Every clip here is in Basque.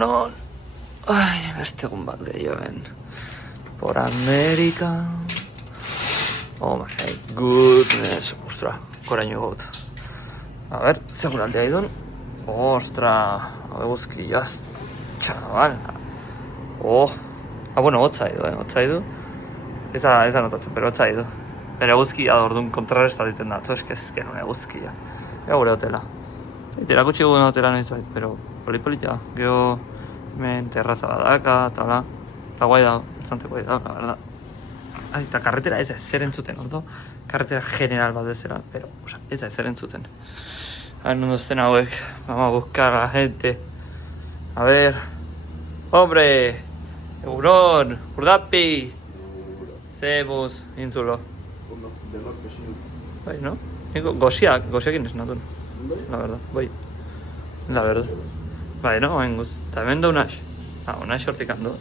Egunon. Ay, beste egun bat gehioen. Por América. Oh my goodness. Ostra, koraino gut. A ver, segur aldea idun. Ostra, eguzki jaz. Txabal. Oh. Bueno, hotzaidu. Ez da notatzen, pero hotzaidu. Pero eguzkia da, orduan kontrarresta diten da. Eske ezken un eguzkia. Ega gure hotela. Eta kutsi guen hotela nahiz bait, pero polipolita. Gero hemen terraza badaka, eta hola. Eta guai da, bastante guai da, la verdad. Eta karretera ez da ezer entzuten, ordo? Karretera general bat bezala, pero ez da ezer entzuten. A ver, no estén hauek. Vamos a buscar a la gente. A ver. Hombre! Egunon! Urdapi! Zebuz, intzulo. Bai, no? Niko goziakin ez natun. La verdad. Bai, no? Hain guz. Eta hemen da Unax. Unax hortik hando.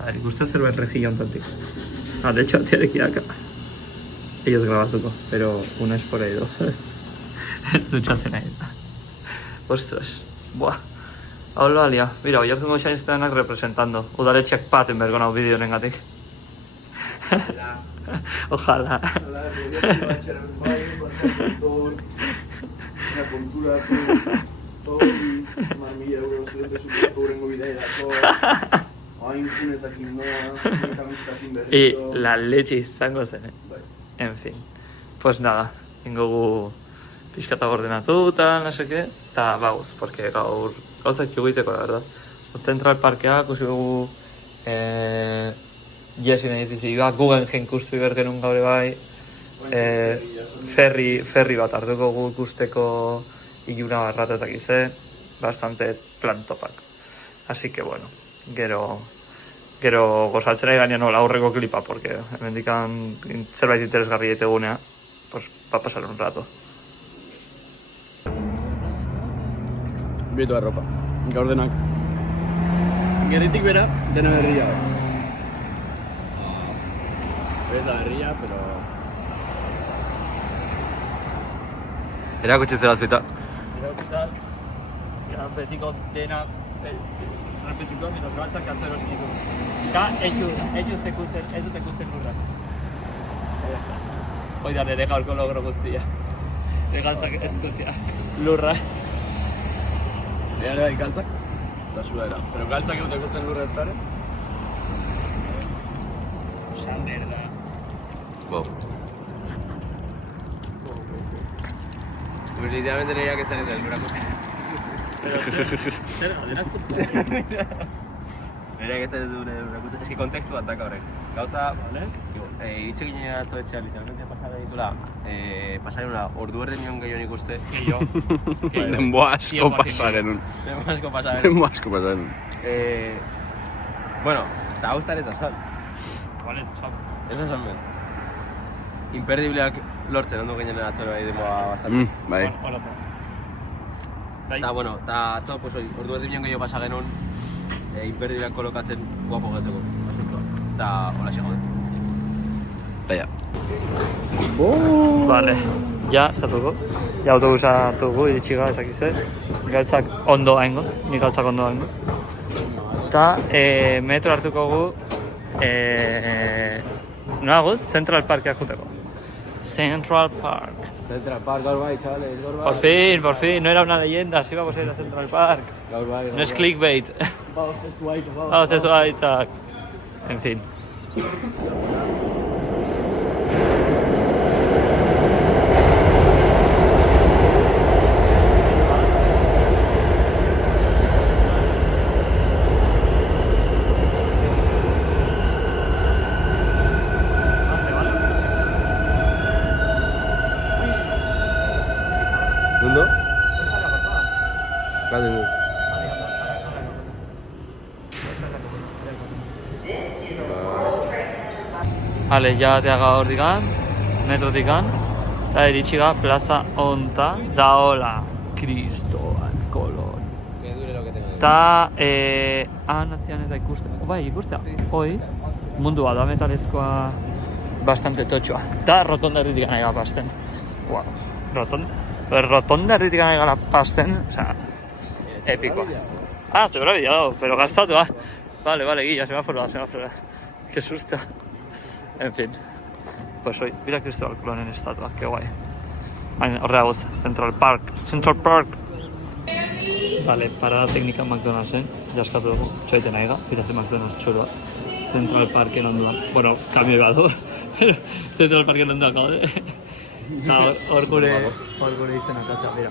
A ver, ikusten zerbait rejilla ontantik. De hecho, atiareki daka. Ellos grabatuko, pero Unax por ahí do. Dutxatzen nahi. Ostras. Buah. Haulo alia. Mira, hoi hartzungo xainztenak representando. Udaletxeak paten bergonau bideo nengatik. Ojalá. Una cultura todo mamilla euros de su cubrengo bidairako. Hain junetakin noa, kamiztakin berriro. Y la leche izango zen, En fin. Pues nada, ingogu pixkata ordenatuta, no sé qué. Ta bauz, porque gaur gauzak egiteko, la verdad. Central Parkea, kusi dugu Jesin edifizi da, Guggenheim ikustu ibergenun gaur bai. Ferri bat hartuko gu ikusteko iluna barrata ezakize, bastante plantopak. Así que bueno, gero gozatzen ari gainean nola aurreko klipa, porque hemendikan zerbait interesgarri egunea, pues va a pasar un rato. Bietu arropa, gaur denak. Gerritik bera, dena berria. Ez da berria, pero... Erakutsi zera zita. Betiko dena, repetiko, menos galtzak atzo erosin ditu. Eta ez dut ekutzen lurrak. Hoi da nire gaurko logro guztia. Nire galtzak ez kutzia lurra. Nire bai galtzak, eta sudadera. Pero galtzak egut ekutzen lurra ez dara? San berda. Wow. Pues literalmente nireak ez dara lurra kutzia. Zer, gadenak Nireak ez dara lurra kutzia. Ez que kontekstu bat daka horrek. Gauza, iritxe ginen atzo etxean, literalmente pasara ditula. Pasaren una ordu erdi nion gehiago nik uste. Denbo asko pasaren. Bueno, eta hau ez da sal. Vale, txau. Ez da sal ben. Imperdibleak lortzen, ondo ginen atzo bai demoa bastante. Bai. Eta, bueno, eta atzo, pues, ordu erdi nion gehiago pasa genuen imperdibleak kolokatzen guapo gatzeko. Eta hola xego. Eta ja. Vale, ja, zatuko. Ja, autobusa hartuko, iritsiga ezakize. Galtzak ondo haingoz, ni galtzak ondo haingoz. Eta metro hartuko gu, noaguz, Central Parkea juteko. Central Park. Central Park, gaur bai, chavales, gaur bai. Por fin, no era una leyenda, sí vamos a ir a Central Park. Gaur bai, No es clickbait. Vamos, testu aitak. Vamos, eso ahí está. En fin. ¿Dónde? Vale, muy. Vale, ja teaga hor digan, metrotikan, eta iritsiga plaza onta daola. Kristoan kolon. Que dure lo que tenga. Eta, atzian ez da ikustea. Bai, ikustea. Hoi, mundua da metalezkoa bastante totxoa. Eta rotonda erditik nahi pasten. Wow, rotonda erditik nahi pasten, osea, epikoa. Ah, se me lo he olvidado, pero gastado, ah. Vale, guilla, semáforo. Qué susto. En fin. Pues hoy, mira Cristóbal Colón en estatua, qué guay. Horrela goz, Central Park. Vale, parada técnica McDonald'sen, jaskatu dugu, txoiten nahi da, birazen McDonald's txuroa. Central Parken onduan, bueno, kamioi bat du, Central Parken onduan gaude. Eta hor gure izena katza, mira.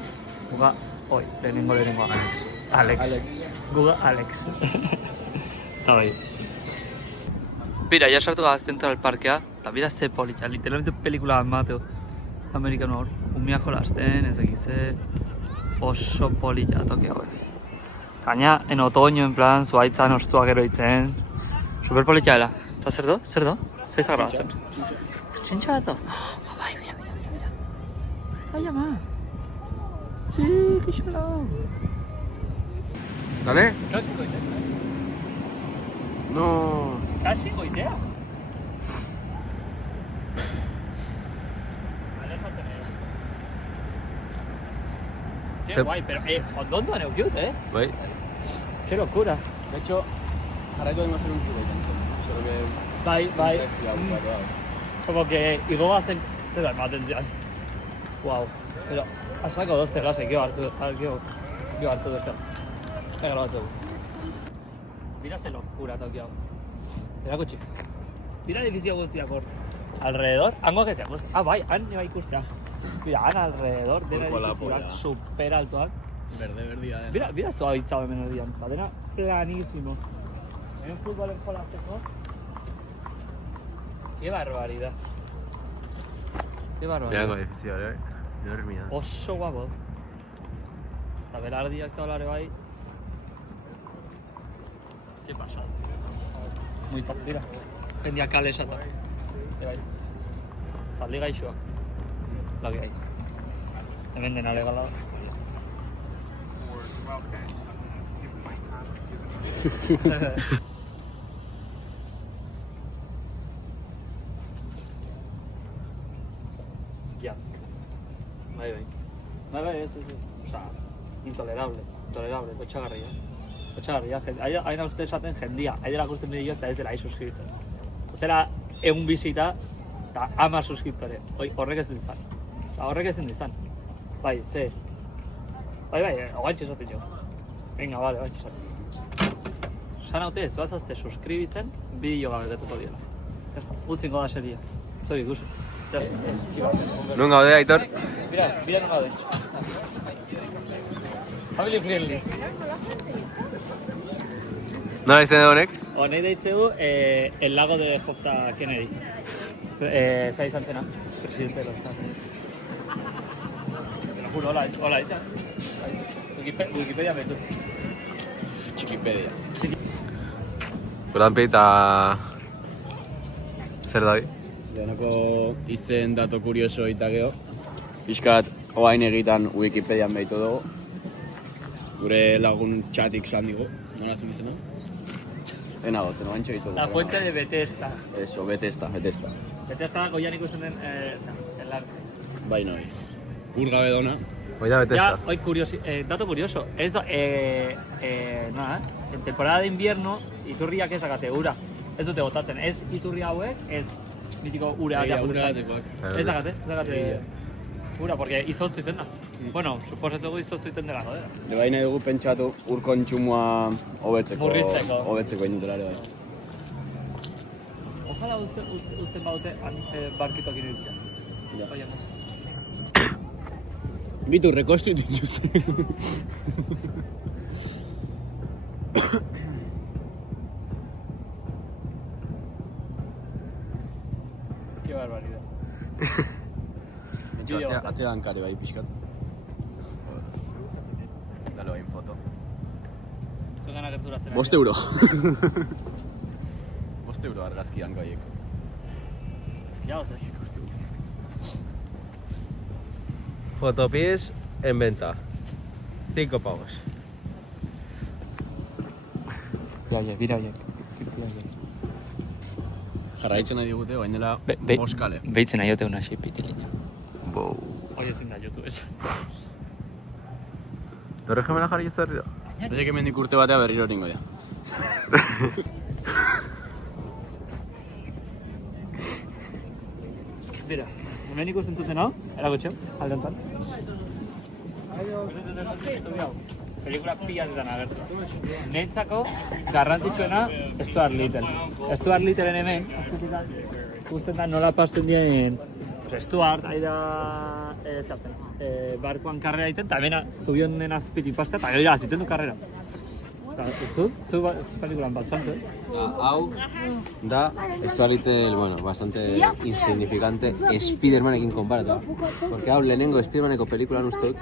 Guga, oi, lehenengo Alex. Guga Alex. Eta bai. Bira, ja sartu gara Central Parkea, eta bira ze polita, literalmente pelikula bat mateo. Amerikano hor, umiak jolasten, ez egize, oso polita toki hau. Gaina, en otoño, en plan, zuaitzan ostua gero itzen. Super polita dela. Eta zer do? Zer izan grabatzen? Txintxa bat do? Bai, mira. Bai, ama. Sí, kixola. ¿Dale? Kasi goitea. No. Kasi goitea. Alejatzen ere. Qué guay, pero ondoan eukiut, Bai. Qué locura. De hecho, jarraitu egin hacer un tour egiten. Solo que... Bai. Taxia, Como que igo bazen zer da ematen zian. Wow. Pero, asako dozte gase, gero hartu dozte. Ega grabatzeu. Mira ze locura toki hau. Erakutsi. Mira edifizio guztiak hor. Alrededor, hangoak ez dagoz. Ah, bai, han bai ikustea. Mira, han alrededor, dena edifizioak super altoak. Berdia dena. Mira suavitzado hemen erdian. Badena planísimo. Hemen futbolen jolazteko. Qué barbaridad. Mirako edifizioa, Enormia. Oso guapo. Eta belardiak eta olare bai. Qué pasada. Muy top, mira. Jendia kale esata. Bai. Zaldi gaixoak. Lagi bai. Hemen dena legala da. Ya. Bai, ez. Osa, intolerable, Lotxagarria. Haina uste esaten jendia, haidela gusten bideo eta ez dela suscribitzen. Ustela, egun bizita eta 10 suskriptore. Horrek ezin izan. Bai, ze. Bai, ogaitxe esaten jo. Venga, vale, ogaitxe esaten. San haute ez bazazte suscribitzen, bideo gabe betuko diela. Utzingo da seria. Zoi ikusi. Non gaude, Aitor? Mira non gaude. Family friendly. Nola izten honek? Honei deitzegu el lago de Jofta Kennedy. Zai izan zena, presidente de los Estados Unidos. Te lo juro, hola hecha. Wikipedia metu. Wikipedia. Guran peita... Zer da, Lehenako izen dato kurioso eta geho. Piskat, oain egitan Wikipedian behitu dugu. Gure lagun txatik zan digu. Nola zen izena? Ena gotzen, oain txegitu dugu. La fuente de Bethesda. Eso, Bethesda. Bethesda goian ikusten den el arte. Bai noi. Ur gabe dona. Hoi da Bethesda. Ya, hoy dato curioso. En temporada de invierno, iturriak ezakate ura. Ez dute botatzen, ez iturri hauek, ez mitiko ureak apurtzen. Ez zakate ura, porque izoztu iten da. Bueno, suposatzeko izoztu iten dela, godera. De bai nahi dugu pentsatu ur kontsumoa hobetzeko. Murrizteko. Hobetzeko indutela bai. Ojalá uzten baute barkitoak iruditzen. Ja. Oiamos. Bitu, rekonstruitu intxuste. Qué barbaridad. Atean kare bai pixkat. Dalo hain foto. Zugana gerturatzen. 5 euro. 5 euro argazki hankaiek. Eskiagoz, Fotopies en venta. 5 pavos. Bira horiek. Jarraitzen nahi digute, bain dela moskale. Behitzen nahi jote una xipitilina. Hoi ezin da YouTube esan. Torre gemela jarri ez da? Beste hemendik urte batea berriro egingo dira. Mira, hemen ikusten zuten hau, erakutxo, aldentan. Pelikula pila zetan agertu. Netzako garrantzitsuena Stuart Little. Stuart Littleen hemen, ikusten da nola pasten dien Stuart, ari da barkoan karrera egiten, eta hemen zubionen azpitik pastea, eta gero aziten du karrera. Zu pelikulan bat zantzu, ez? Hau da, Stuart Little, bueno, bastante insignificante Spidermanekin konparatu. Porque hau lehenengo Spidermaneko pelikulan uste dut,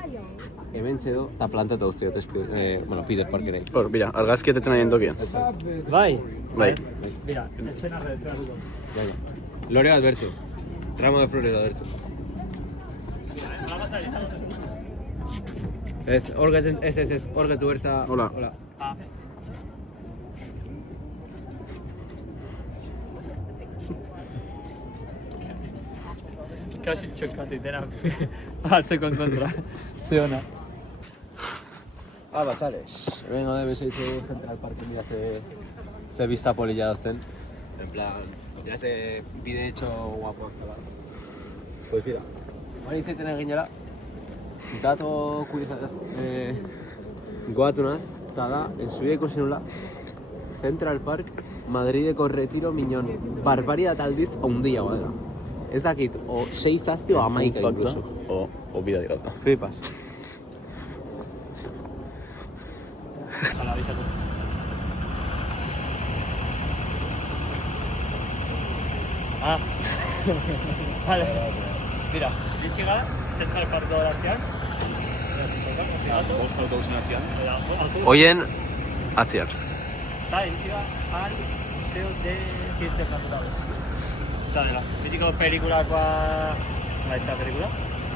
hementxe do, eta plantatu guztiot, Peter Parkerei. Hor, bira, argazkietetzen nahi entokien. Bai? Bai. Mira, escena retratuko. Lore bat bertzu. Ramo de flores bat bertzu. Ez, hor getu bertza... Hola. Kasi txokatu itena batzeko kontra. Zeona. Batzales. Vengo de besaitzu gente al parque, mira, ze vista polilla dazten. En plan, ya ze bide hecho guapo. Pues mira, hitzaiten eginela, dato kuriosataz, goatunaz, eta da, enzuia ikusi nula, Central Park, Madrideko Retiro Miñon, barbaridat aldiz handiagoa dela. Ez dakit, o 6 zazpi o 11 incluso. O bida digata. Flipas. Hala, bizatu. Vale. Mira, ditxi gara, Central Park doratzean. Autobusen atzian. Hoien atziak. Eta ditxi gara, al Museo de Ciencias Naturales. Esa dela, mítico pelikulakoa... Baitza pelikula?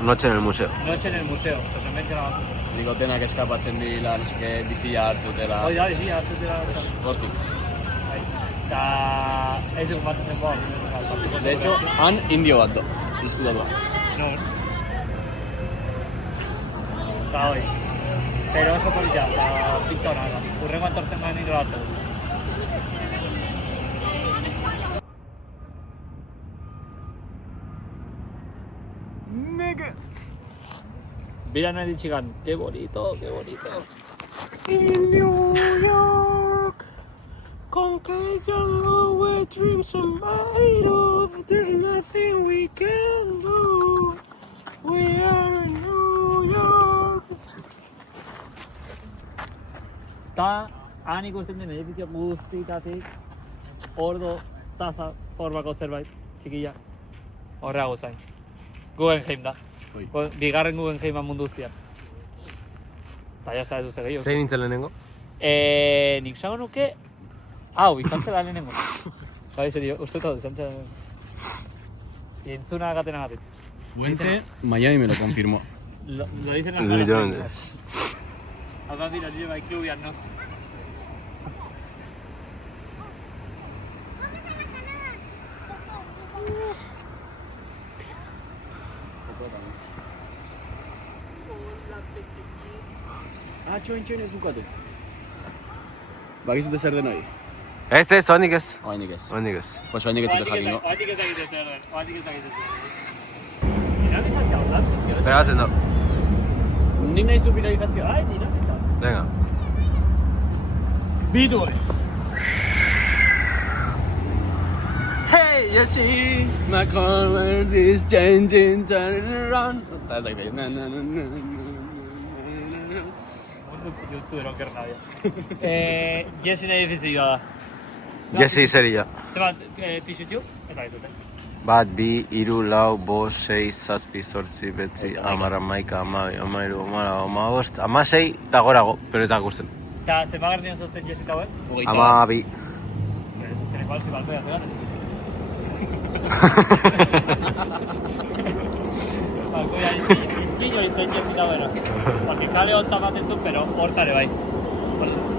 Noche en el museo. Noche en el museo, pues hemen gara bat. Digotenak eskapatzen dila, no seke, bizia hartzutela. Hoi da, bizia, hartzutela. Hortik. Eta... ez dugu bat denboa. De hecho, han indio bat do. Iztu da doa. No. Eta hoi. Pero oso polita, eta pintora. Urrengo antortzen garen nire batzeko. Mira nahi ditxigan, qué bonito, qué bonito. In New York, concrete jungle where dreams are made of. There's nothing we can do. We are in New York. Ta, han ikusten den edifizio guztitatik, ordo, taza, formako zerbait, txikilla, horreago zain. Guggenheim da. Oi. Bigarren Guggenheima mundu guztian. Eta ja sabez uste gehiago. Zein nintzen lehenengo? Nik zango nuke... Hau, izan zela lehenengo. Bai, serio, uste eta izan zela lehenengo. Entzuna agaten agatit. Fuente, Miami me lo confirmó. Lo dicen las Louis malas Jones. Acá mira, nire bai klubian noz. Txoin ez bukatu. Bakizute zer den hori? Ez, oanik ez. Oainik ez. Oanik ez. Pues oainik ez zute jakingo. Oatik ez egite zer den, oatik ez egite zer den. Dinamizatza hondan? Pegatzen da. Nik nahi zu dinamizatzea, dinamizatza. Venga. Bitu hori. Hey, you see, my corner is changing, turning around. Eta ez dakite. YouTubero oker nabia. Jessin edifizioa da. Jesse seria. Zebat pixutiu? Ez da gizute. 1, 2, 3, 4, 5, 6, 7, 8, 9, 10, 11, 12, 13, 14, 15, eta gorago, pero ez da gusten. Eta zenba gardian zozten Jessi eta hauen? 12. Pero eso es que igual si balpea te ganes. Balpea izkiño izan Jessi eta hauen. Porque kale honta batetzun, pero hortare bai.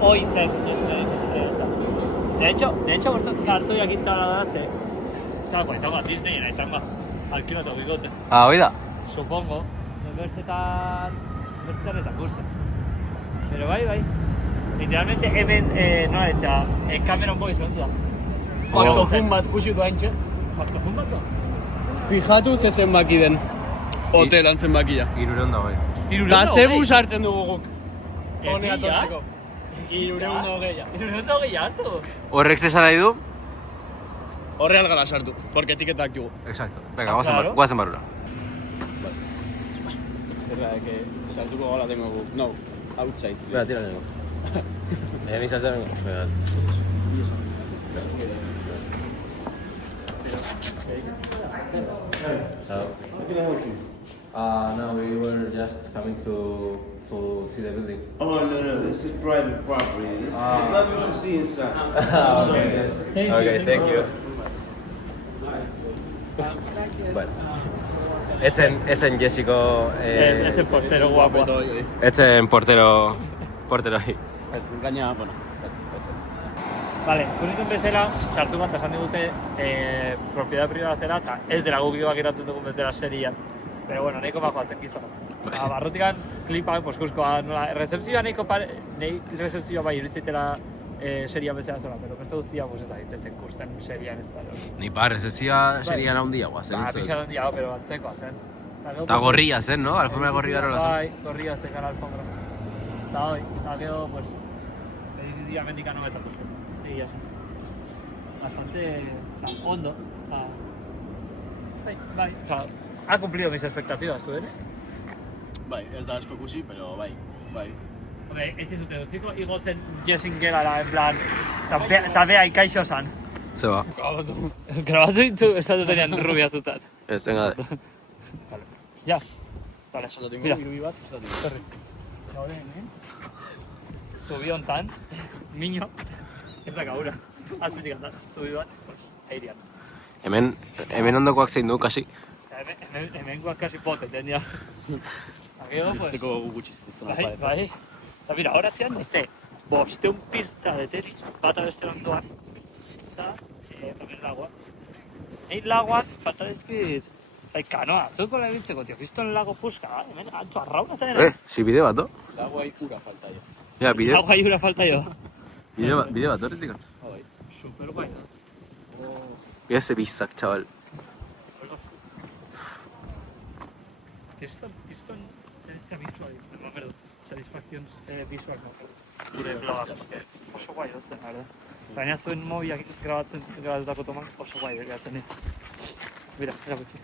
Hoi zen Jessi edifizioa. De hecho, gustot kartoiak intabla da, izango Disneyena izango. Alkiloto bigote. Hoi da? Supongo. Bestetan ezak gusten. Pero bai. literalmente hemen, nola etxa, Cameron Boys ondu da. Faktofun bat kusi du haintxe. Faktofun bat da? Fijatu ze zenbaki den. Hotelan zenbakia. 320. Ta ze bus hartzen dugu guk. Honea Egia? tortzeko. 320. 320 hartu? Horrek zesan nahi du? Horreal gala sartu, porque etiketak dugu. Exacto. Venga, claro. guazen barura. Zer da, sartuko gala tengo guk. No, outside. Venga, tira nengo. Ni saltar nengo. Venga. Hello. How can I help you? No, we were just coming to see the building. Oh, no, this is private property. There's nothing to see inside. I'm sorry, guys. Okay, thank you. Bueno. Etzen Jessico... Este portero guapo. Etzen portero hori. Ez, gaina, bueno, ez. Vale, ikusten bezala, sartu bat esan digute propiedad privada zera, eta ez dela guk geratzen dugun bezala serian. Pero bueno, nahiko bajoatzen gizona. Barrutikan klipak, poskuzkoa, nola, recepzioa nahi recepzioa bai iritzeitela seria bezala zola, pero beste guztia, pues ez egitetzen kusten serian ez da. Ni pa, recepzioa serian handiagoa zen. Pixat handiago, pero antzekoa zen. Eta gorria zen, no? Alfombra gorria erola zen. Bai, gorria zen gara alfombra. Eta hoi, eta gero, pues, edifizioa mendikano betatusten. Egia zen. Bastante, ondo. Bai, ha cumplido mis expectativas, ¿tú eres? Bai, ez da asko kusi, pero bai. Hombre, etxe zute dutziko, igotzen Jessin gerala, en plan, eta bea ikaixo zan. Zeba. Grabatu ditu, estatu tenean rubia zutzat. Ez, tenga de. Ja. Vale, mira. Irubi bat, Sorry. Gaude hemen. Zubi hontan, miño, ez da gaura. Azpitik hantan, zubi bat, airian. Hemen ondokoak zein du, kasi. Hemen guak kasi poteten, ja. Agego, pues... Bizteko gutxiztu zuen. Bai. Eta mira, horatzean, bosteun pista de tenis, bata beste ondoan. Eta, hemen lagoa. Egin lagoan, falta dizkit, kanoa, zuko legitzeko, tio, kriston lago puska, hemen, antzu arrauna eta dena. Si bide bat, no? Lagoa ura falta jo. Ja, bide Lagoa iura falta jo. bat, horretik. Super guai, no? Mira ese bizak, chaval. Kriston, tenezka visual, no, satisfaccions visual, no? Gure bloga, oso guai dozten, la verdad. Baina zuen mobiak grabatutako toman oso guai geratzen ez. Mira, erakuki.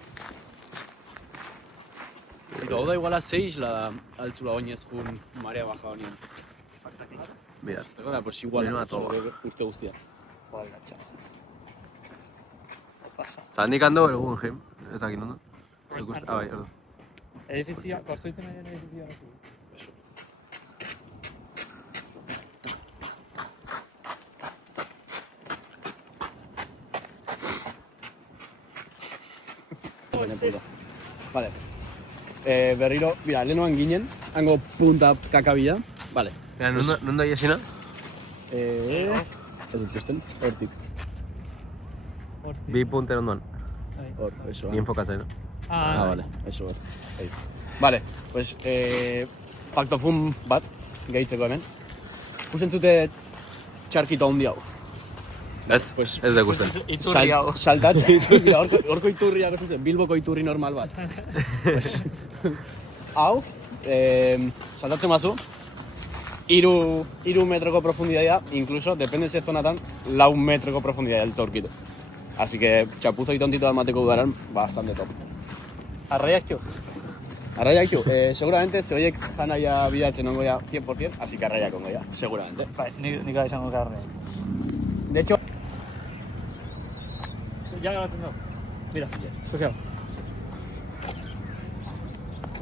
Gau da iguala 6 la altzula oinez jun marea baja honien. Mira. Eta gara, pues igual, Mira, todo. urte guztia. Joder, gatxa. Pasa. Zandik hando el Guggenheim, ez dakit nondo. Bai, ordu. Edifizioa, konstruitzen nahi den edifizioa. Vale. Berriro, mira, lehenoan ginen, hango punta kakabila. Vale. Mira, nondo aiesina? Ez dut ikusten, hortik. Bi punter ondoan. Hor, eso. Ni enfokatzen, no? Ah, vale, eso hor. Ahí. Vale, pues, faktofun bat, gehitzeko hemen. Kusten zute txarkito handi hau. Ez, Pues, ez da ikusten. Iturri hau. Saltatzen iturri, horko iturriak zute, Bilboko iturri normal bat. Pues, hau, saltatzen mazu, 3 metroko profundidadea, incluso, depende ze zonatan, 4 metroko profundidadea el aurkitu. Así que, txapuzo itontito amateko udaran, bastante top. Arraiak txu. Arraiak txu, seguramente ze horiek janaia bidatzen ongo ya 100%, así que arraiak ongo ya, seguramente. Bai, nik gara izango garne. De hecho... Ya grabatzen dugu. Mira, zuzeago.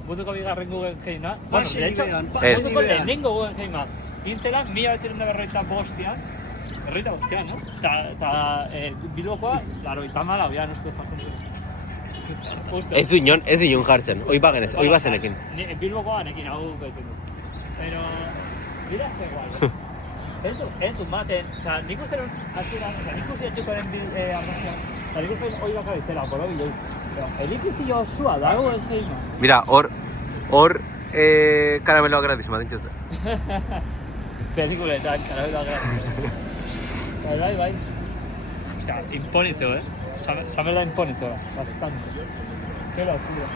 Munduko bigarren Guggenheima. Bueno, de hecho, munduko lehenengo Guggenheima. Gintzela, 1945an, no? Eta Bilbokoa, 84an uste jartzen zuen. Ez du inon jartzen, hoi bazenekin. Bilbokoa nekin hau beten du. Pero, mira, ze guai. Ez du maten, oza, nik uste eron azkeran, nik uste etxekoaren arrazian, eta nik uste hori bakarri zela, borobiloi. Edifizio osua dago Guggenheima. Mira, hor karameloa gratis, madintxoz. pelikuletan, karabiloak gara. Bai. Osea, imponitzeo, Samer da imponitzeo, bastante. Qué locura.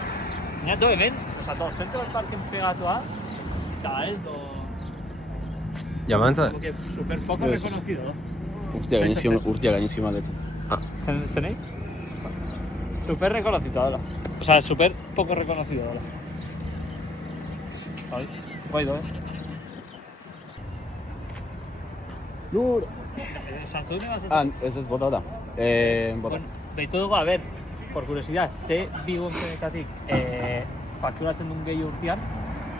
Baina do hemen, osea, zentro bat parken pegatua, eta ez do... Llamanza? Como que super poco Ez. reconocido. Urtia gainizki maldetzen. ¿Zenei? Super reconocido ahora. O sea, super poco reconocido ahora. Bai, guaido, Nur! Sanzune vas Ah, ez bota da. Bota. Bueno, behitu dugu, a ver, por curiosidad, ze bigunzenetatik fakturatzen duen gehi urtean,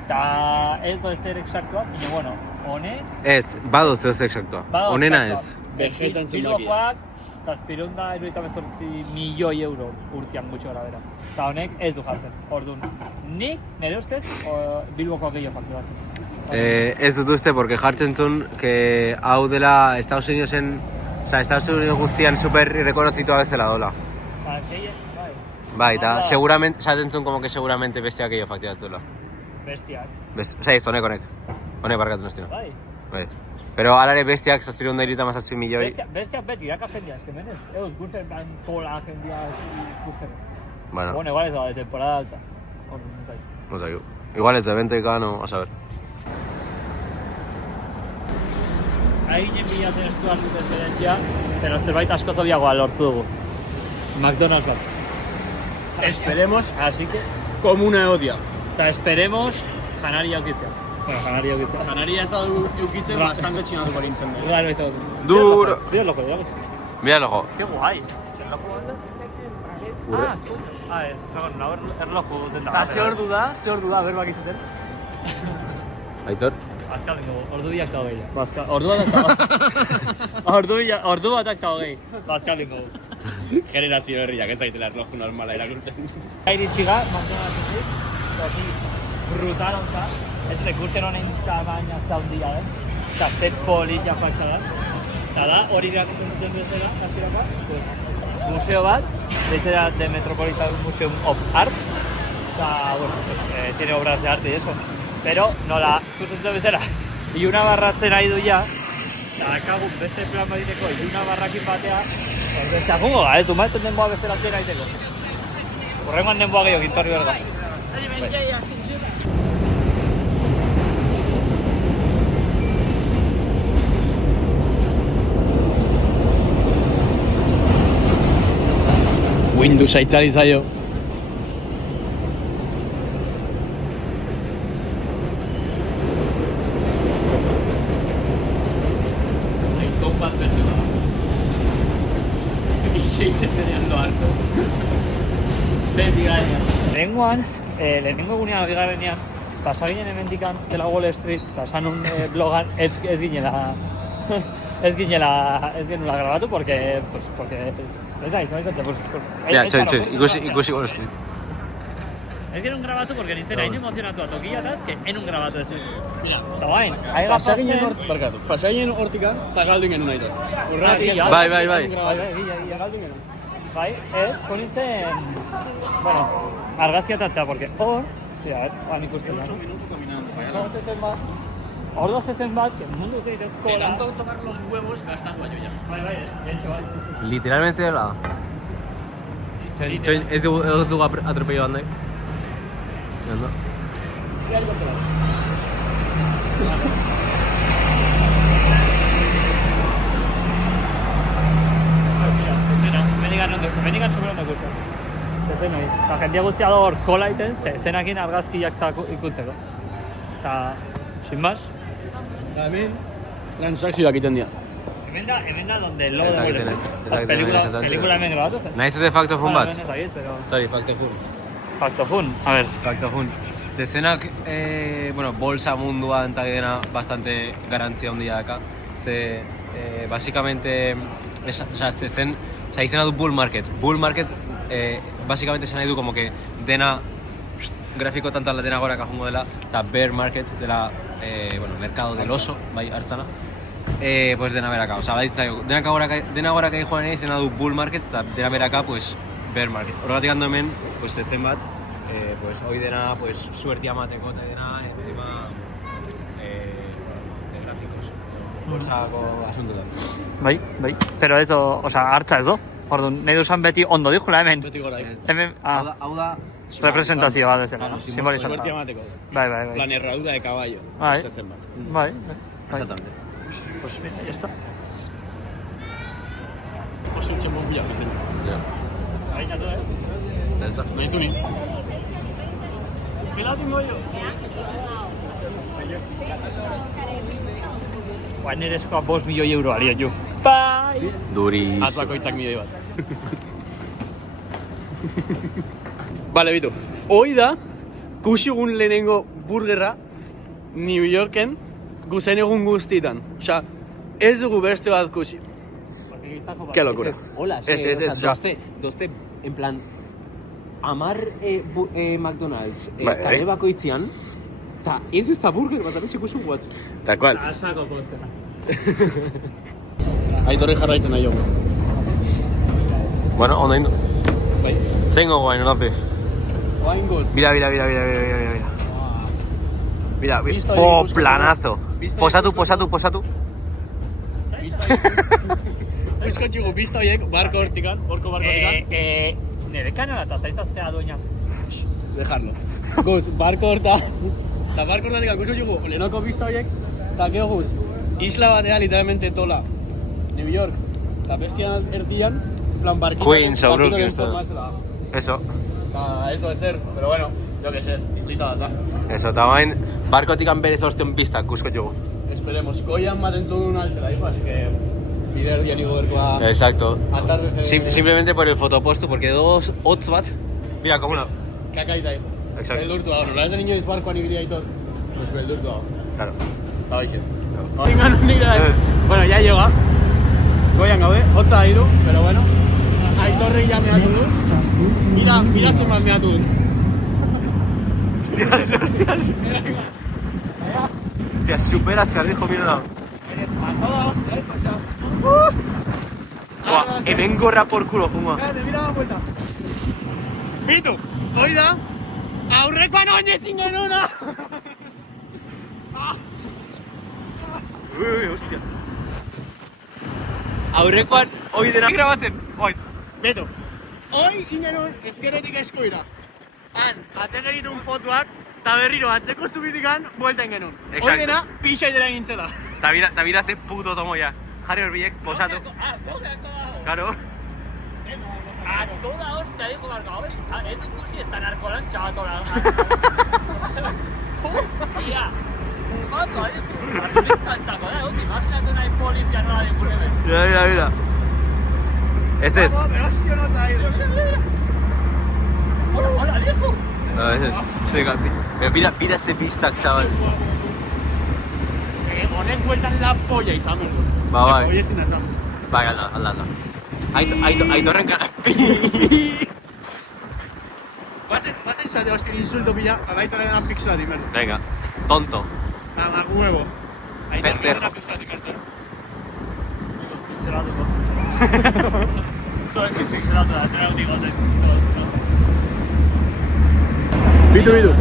eta ez do ezer exaktua, baina, bueno, honek... Ez, bado zehoz exactoa. Honena ez. Berjetan zenbakia. Bilbokoak, 778 milioi euro urtean gutxi gara bera. Eta honek ez du jartzen. Orduan, nik, nire ustez, Bilbokoak gehiago fakturatzen. Ez dut uste, porque jartzen zuen, que hau dela Estados Unidesen, oza, Estados Unidos guztian super rekonozitua bezala dola. Osa, gehien, bai. Bai, eta seguramente, esaten zuen como que seguramente besteak gehiago fakturatzen Bestiak. Oza, ez, honek. Honek barkatu nostino. Bai. Bai. Pero ara ere bestiak 737 milioi. Bestiak beti, daka jendia, eske menez. Gusten plan kola jendia, gusten. Bueno, Bueno, igual ez da de temporada alta. Orduan, ez zait. no sé. Igual ez de 20k, no, a saber. Ari ginen bilatzen estuan dut esperientzia, pero zerbait asko zobiagoa lortu dugu. McDonald's bat. Esperemos Así que, komuna egotia. eta esperemos janaria aukitzea. Bueno, janaria aukitzea. Janaria ez da eukitzen bastante txinatuko nintzen da. Claro, eso. Duro. Sí, loco, digamos. Mira logo. Qué guay. ¿El loco dónde? Ez, erloju duten da. Ze ordu da, berbak izaten. Aitor? Azkalengo, ordu biak eta hogei. Ordu bat eta hogei. Azkalengo. Generazio berriak ez zaitela erloju normala irakurtzen. Iritxiga, McDonald'sik, toki brutal onta. Ez ikusten honen tamaina eta hundia den. Eta ze polita fatxa da. Eta da, hori grafitzen duten bezala, hasieraka. Museo bat, deitzera de Metropolitan Museum of Art. Eta, bueno, pues, tiene obras de arte y eso. Pero, nola, ikusten duten bezala, iluna barratzen nahi du ja. Eta dakagun beste plan bat diteko, iluna barrakin batea. Beste akungo da, ez du maeten denboa beste latera iteko. Horrengoan denboa gehiago, gintorri berga. Windows aitzari zaio. Aiton bat bezala. Iseitzen denean lo hartzo. Beti gainean. Lehenengo egunean bigarrenean, pasa ginen hemendikan zela Wall Street, eta sanun blogan ez ginela grabatu, porque ez da, Ja, txoin, ikusi Wall Street. ez genuen grabatu, porque nintzen hain emozionatu atokia eta ezke, enun grabatu ez. Eta bain, aiga pasten... Pasaginen hortikan, eta galdu genuen nahi da. Bai. Bai, ez, konintzen... Bueno, argazkiatatzea, porque hor... Ja, ban ikusten da. Hor da zezen bat, que mundu zeiten kola... Tanto tocar los huevos, gastan baino ya. Bai, de hecho, bai. Literalmente dela. Txoin, ez dugu atropello bat nahi. Ondo. Menigan super ondo ikusten. Zezen hori. Eta jendia guztia da hor kola iten, zezenakin argazkiak ikuntzeko. Eta, sin más. Eta hemen, transakzioak iten dira. Hemen da donde lo Ez de dakiten, moleste. ez dakiten, Pelikula hemen grabatu zen. Nahiz de Facto Fun bat? Ez dakit, pero... Tori, Facto Fun. Facto Fun, a ver. Facto Fun. Zezenak, bolsa munduan eta dena bastante garantzia handia daka. Ze, básicamente, zezen, izena du bull market. Bull market, básicamente esan nahi du como que dena grafiko tanto la dena goraka jungo dela, eta bear market dela, mercado del oso, bai, hartzana. Pues dena beraka, oza, dena goraka joan egin izena du bull market, eta dena beraka, pues, bear market. Horregatik hando hemen, pues, zezen bat, pues, hoi dena, pues, suertia mateko, eta dena, tema, de grafikos. bolsako asuntotan. Bai. Pero ez, hartza ez do? Orduan, nahi duzan beti ondo dikula hemen. Beti gora, Hemen, Hau da, representazio bat bezala, Claro, simbolizatu. Suertia emateko. Bai. Plan herradura de caballo. Bai. Zezen bat. Bai. exactamente. Pues mira, ya está. Oso txemon bila bitzen. Ja. Ahí está todo, Ya está. Naizuni. Pelatu moio. Guain ereskoa 5 milioi euro alia, jo. Bai! Duriz. Atbakoitzak milioi bat. Bale, bitu. Hoi da, kusigun lehenengo burgerra New Yorken guzen egun guztitan. Osea, ez dugu beste bat kusi. Qué locura. Hola, Ez, dozte, en plan, 10 McDonald's Bai. kale bakoitzean, eta ez da burger bat, abetxe kusu bat. Tal cual. Asako postena. Aitorri jarraitzen nahi jogu. Bueno, ondo indo. Bai. Zengo guain, olape. Oain goz. Mira. Mira, Visto oh, ikuskatu. planazo. Visto Posatu. Eusko txigu, bizta horiek, barko hortikan, horko barko hortikan. Nire kanala eta zaizaztea dueñaz. Dejarlo. Guz, barko horta. Eta barko hortatik ikusi txigu, lehenoko bizta horiek, eta gero guz, isla batea literalmente tola. New York. Eta bestian erdian, plan barkito. Queens, o Brooklyn, Eso. Ez doa ezer, pero bueno, yo que sé, islita data. Eso, eta bain, barkotik berez ostion biztak, kusko jugu. Esperemos, goian bat entzun altzela, así que bider dian igoderkoa Exacto. atardecer. Simplemente por el fotoposto, porque dos hotz bat, mira, como una... Kakaita, hijo. Exacto. Beldurtu dago, nola ez da niño izbarkoan ibili aitor, pues beldurtu dago. Claro. Eta baixe. Venga, no mira. Bueno, ya llega. Goian gaude, hotza nahi du, pero bueno. Aitorri ja meatu du. Mira zenbat meatu du. Hostia, super azkar dijo, mira. Patada, hostia, pasado. Buah, hemen gorra por culo, fuma. Espérate, mira la vuelta. Bitu, hoi da, aurrekoan oinezin genuna. Uy, hostia. Aurrekoan, hoi dena grabatzen, oin. Beto, hoi ingenun ezkeretik eskuira. Han, ategeritun fotuak, eta berriro atzeko zubitikan, buelten genuen. Hoi Exacto. dena, pixa idera gintzela. Ta bira ze puto tomo ya. Jarri horbiek, posatu. Claro. A toda hostia dijo Marcao, ez ikusi ez da narkolan txabatola. Hostia, fumatu ahí, fumatu da, imaginatu nahi polizia nola dipureme. Mira. Ez ez. Pero hostia no traído. Hola, viejo. No, ez ez. Sega, mira ze biztak, chaval. Honek bueltan la polla izan behar du. Ba, bai. Hoi ezin ez da. Bai, alda. Aitorren kana... Bazen zate hostia insulto pila, alaitaren dan pixelati merdu. Venga, tonto. A huevo. Aitorren Pendejo. dan pixelati merdu. Pixelatuko. Zoekin pixelatu da, trautik gozen. Bitu.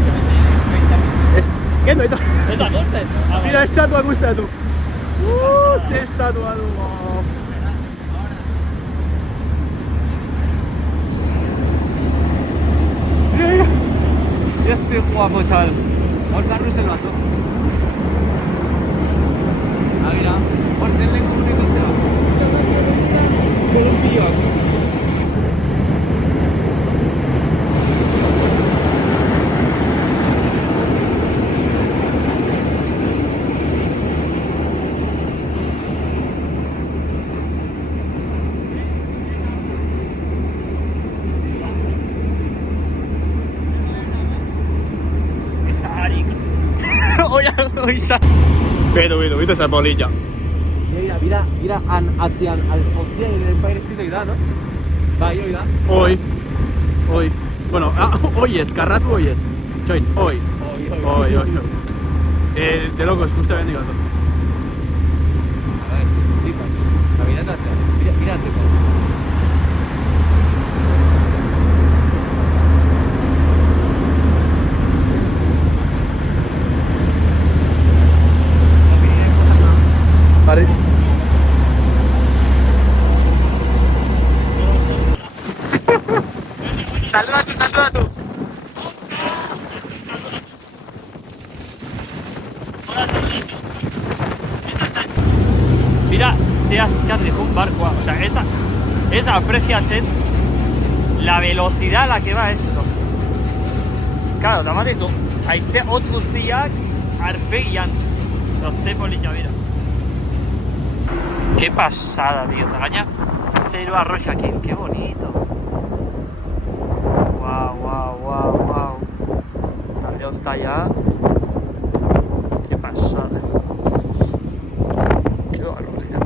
Kendo, eta. Eta gortzen. Mira, estatua gustatu. Ze estatua du. Este guapo, chaval. Hor karruz el bato. Agira, hor zen lehen komuneko zera. Kolumbioak. Oisa. Bitu, esa polilla. Mira, han atzian, hostia, Empire State da, no? Bai, hoi da. Hoi. Bueno, hoi ez, karratu hoi ez. Txoin, hoi. De locos, justo bendigo gato. A ver, flipas. Caminando atzian, mira atzeko. Barri Saludatu! Mira, ze azkar dejun barkoa. O sea, es apreciatzen la velocidad a la que va esto. Claro, da matezu, haize hotz guztiak arpegian. Eta ze polita, mira. Qué pasada, tío. Te gaña cero arroyo aquí. Qué bonito. Wow. Talde honta ya. Qué pasada. Qué barbaridad.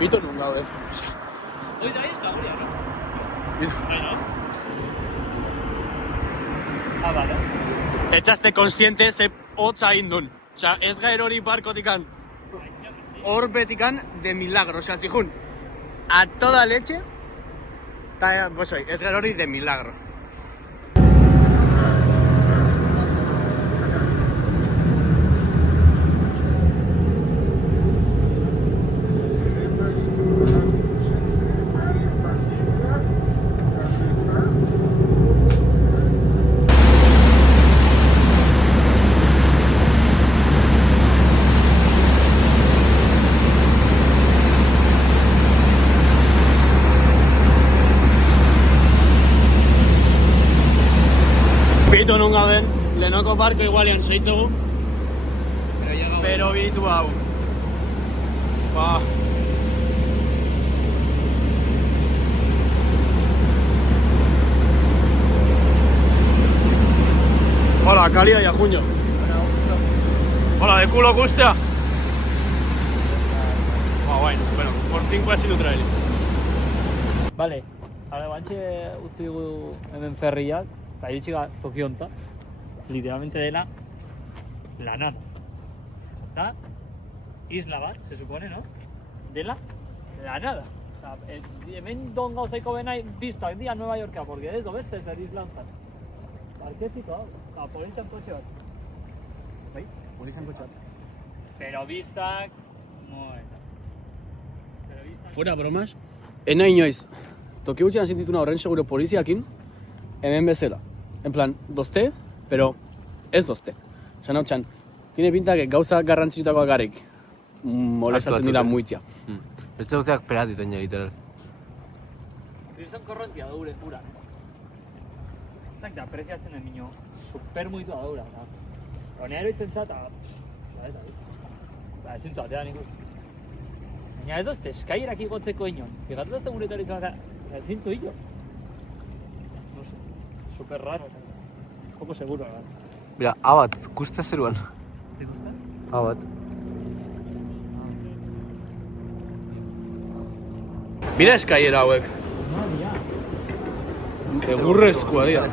Bito nun gaude. Oida ez, laguria, no? Bueno. Vale. Etxazte konstiente ze hotza indun. Osea, ez gaer hori barkotikan. Hor betikan de milagro. Osea, zijun, a toda leche. Ta, pues ez gaer hori de milagro. Bitu nun gauden, lehenoko barko igualian seitzugu. Pero bitu hau. Ba. Hola, Calia y Ajuño. Hola, de culo gustea. Bueno, por 5 ha sido trail. Vale, ara guantxe utzi dugu hemen ferriak, eta iritsi gara toki honta, literalmente dela la nada. Da, isla bat, se supone, no? Dela la nada. Osa, hemen don gauzaiko benai biztak dia Nueva Yorka, porque ez do beste zer isla hontan. Parkeziko hau, eta polizan kotxe bat. Bai, polizan kotxe bat. Pero biztak, bueno. Pero biztak... Fuera bromas, ena inoiz, toki gutxean sintituna horren seguro poliziakin, hemen bezala. En plan, dozte, pero ez dozte. Osa, nautxan, tiene pinta que gauza garrantzitutakoak garrik molestatzen dira muitzia. Beste guztiak peratu iten literal. Kriston korrontia daure, ura. Zak da, apreziatzen den minio, super muitu daura. Honea eroitzen zata, ez da, ezin zatean ikusten. Baina ez dozte, eskairak igotzeko inon. Fijatu dozte guretari zata, ezin zu hilo. No sé, super raro. Poco seguro, ¿verdad? Mira, abat, kusta zeruan. ¿Te gusta? Abat. Mira eskaiera hauek. Egurrezkoa dira.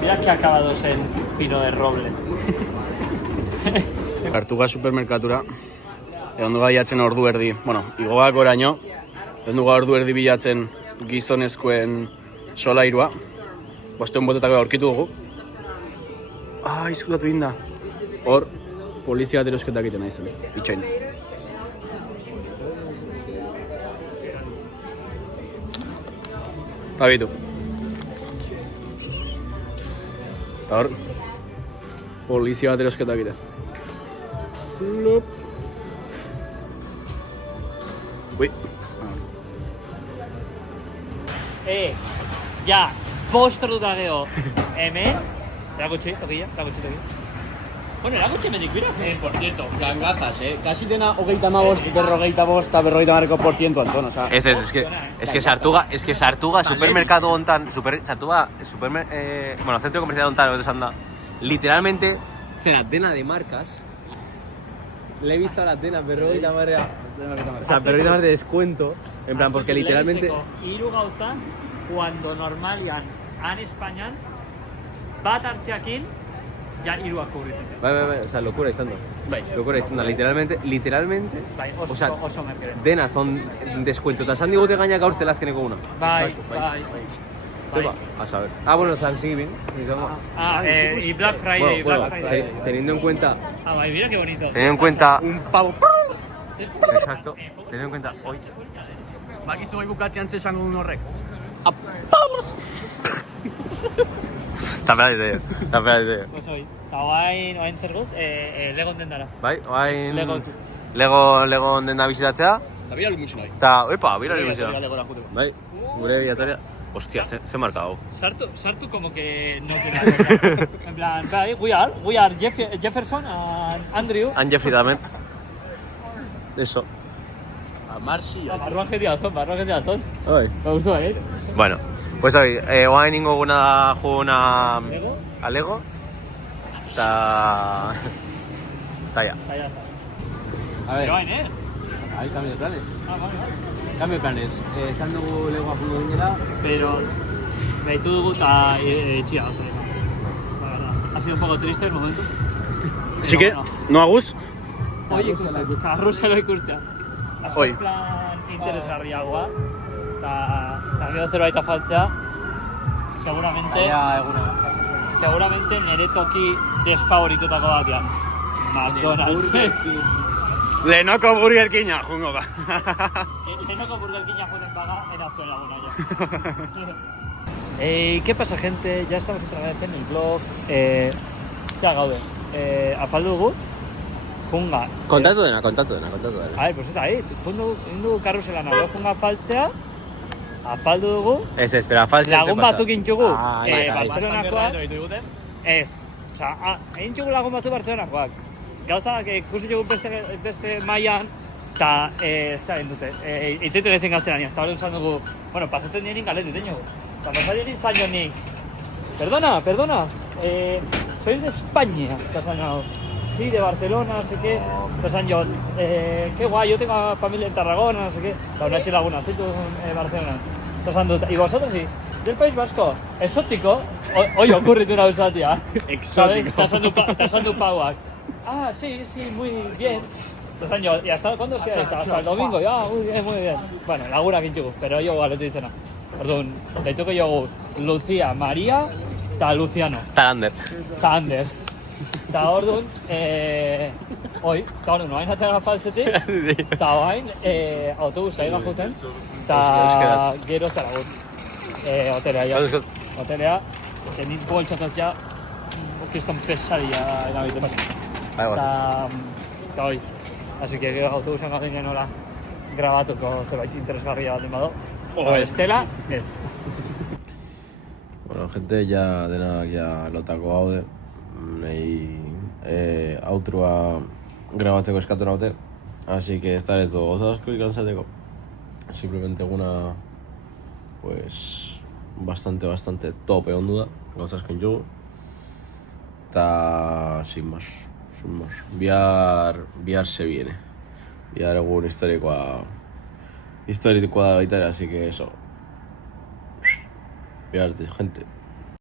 Mira que ha acabado en pino de roble. Hartuga supermerkatura. Egon duga bilatzen ordu erdi. Bueno, igogak oraino. Egon duga ordu erdi bilatzen gizonezkoen solairua. Bosteun botetako aurkitu dugu. Izkutatu inda. Hor, polizia bat erosketak egiten nahi zen. Itxain. Eta bitu. Eta hor, polizia bat erosketak egiten. Lup. Ui. Ja, bostruta geho. Hemen, erakutsi, tokia. Bueno, erakutsi hemenik bira, por cierto. Gangazas, Kasi dena hogeita mabost, berrogeita bost eta berrogeita marreko porciento antzon, oza. Es que sartuga supermerkatu hontan, bueno, centro comercial hontan, esan da, literalmente, zera, dena de marcas, le he visto a las denas, berrogeita marrea, o sea, berrogeita marrea de descuento, en plan, porque literalmente... Hiru gauza, cuando normalian han Espainian, bat hartzeakin, ja hiruak kubritzen dira. Bai, o sea, locura izan da. Bai. Locura izan da, literalmente, Bai, o sea, oso merkeren. dena son descuento, eta esan digute gaina gaur zela azkeneko una. Bai. Zeba, a saber. Ah, bueno, Thanksgiving. Y Black Friday, Bueno, Black Friday. teniendo en cuenta... Ah, bai, mira qué bonito. Teniendo en cuenta... Un pavo. Exacto. Teniendo en cuenta hoy... Bakizu gai bukatzean ze esango duen horrek. Tapera diteo. Pues hoy. Oain zer guz, Legon dendara. Bai, oain... Lego. Lego denda bizitatzea. Eta bira lumusena. Eta, oipa, bira limuzina. Legora juteko. Bai, gure biatoria. Hostia, ze marka hau. Sartu como que no te da. En plan, bai, we are Jefferson and Andrew. And Jeffrey tamén. Eso. Barruan jetia zon. Oi. Me gustó, Bueno, pues hoy, oain ingo guna juguna Lego. a Lego. Eta ya. Ahí está. A ver, Pero hain ez. hay cambio de planes. Vale. Cambio de planes. Esan dugu Lego apundu dinera. Pero behitu dugu eta etxia gauza. La verdad. Ha sido un poco triste el momento. Así que, no aguz? Hoi ikustea, karruselo ikustea. Hoi. Plan interesgarriagoa. Eta gero zerbait afaltzea. Seguramente nire toki desfavoritutako batean. McDonald's. Lehenoko burgerkina, jungo ba. Lehenoko burgerkina joten paga, era zuen laguna ya. ¿Qué pasa, gente? Ya estamos otra vez en el blog. Ya gaude. Afaldu dugu. Junga. Kontatu dena. Ai, pues ez ahí. Jundu karrusela nago. Junga afaltzea. Afaldu dugu. Ez, espera, faltzen Lagun batzuk intxugu. bai. Barcelonakoak. Ez. Osa, intxugu lagun batzuk Barcelonakoak. Gauzak ikusi dugu beste mailan. Eta, ez da dute. Itzaitu gezen gaztelania. Eta hori usan dugu. Bueno, pasatzen dienin galetu teño. Eta pasatzen dienin zaino nik. Perdona. Sois de España. Eta zaino. Sí, de Barcelona, no sé qué. Entonces yo, qué guay, yo tengo familia en Tarragona, no sé qué. La una sí Laguna, estoy en Barcelona. Entonces, y vosotros sí, del País Vasco, exótico. Oye, ocurre una cosa, tía. Exótico. Tasando pauak. Ah, sí, muy bien. Entonces yo, ¿y hasta cuándo se hasta el domingo? Ya, muy bien. Bueno, Laguna Quintugu, pero yo igual, te dicen no. Perdón, te toco yo Lucía, María, ta Luciano. Talander. Ta Ander. Eta orduan, oain atera faltzetik, eta oain autobusa iba juten, eta gero Zaragoz. Hotelea, ja. Hotelea, nik boltsataz ja, kriston pesadia erabite pasa. Eta hoi, así que gero autobusan gaten genola grabatuko zerbait interesgarria baten bado. Estela, ez. Bueno, gente, ya denak ya lotako gaude. Outroa grabatzeko eskatu naute, así que esta ez dugu goza asko ikansateko. Simplemente eguna, pues, bastante tope ondu da, goza asko intxugu. Eta, sin más. Bihar se viene. Bihar egun historikoa da baita, así que eso. Bihar, gente.